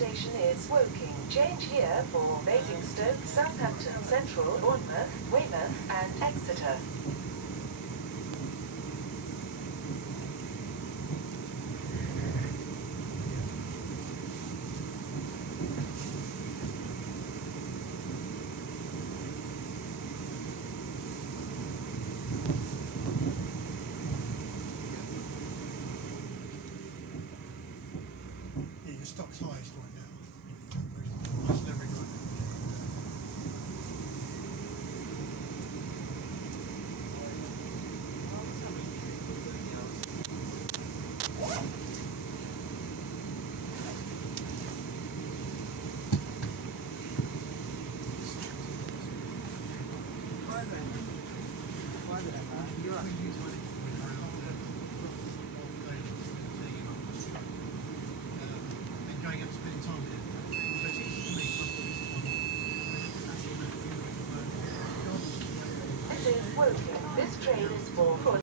station is Woking. Change here for Basingstoke, Southampton Central, Bournemouth, Weymouth and Exeter. Your stock's highest right now. That's never good. You're right. Going up to spending time with it. So it's easy for me to This is Woking. This train is for